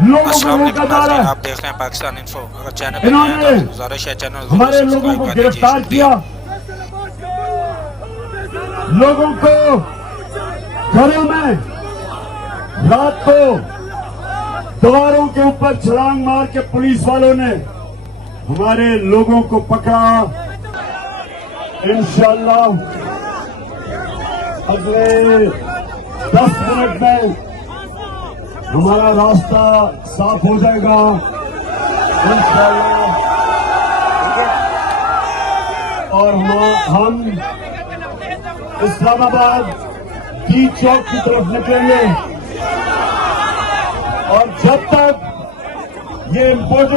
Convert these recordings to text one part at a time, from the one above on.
लोगों को रोका जा रहा है। आप देख रहे हैं पाकिस्तान इन्फो। अगर चैनल इन्होंने हमारे लोगों को गिरफ्तार किया, लोगों को घरों में रात को दीवारों के ऊपर छलांग मार के पुलिस वालों ने हमारे लोगों को पकड़ा। इंशाअल्लाह अगले 10 मिनट में हमारा रास्ता साफ हो जाएगा इंशाअल्लाह। और हम इस्लामाबाद डी चौक की तरफ निकलेंगे। और जब तक ये इम्पोर्टेड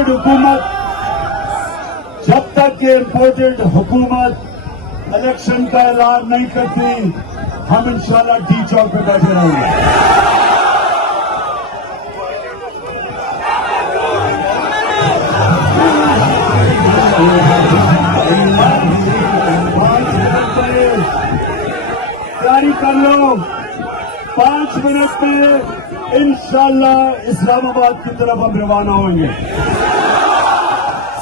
हुकूमत इलेक्शन का ऐलान नहीं करती, हम इंशाअल्लाह डी चौक पे बैठे रहेंगे। तैयारी कर लो, 5 मिनट में इंशाअल्लाह इस्लामाबाद की तरफ हम रवाना होंगे।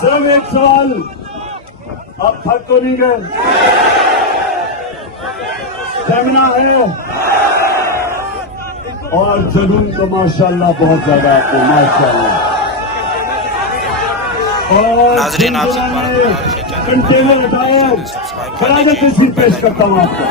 सिर्फ एक सवाल, आप थक तो नहीं गए? स्टेमिना है और जुनून तो माशाअल्लाह बहुत ज्यादा आपको, माशाअल्लाह। और कंटेनर हटाओ, बराबर तस्वीर पेश करता हूं आपको।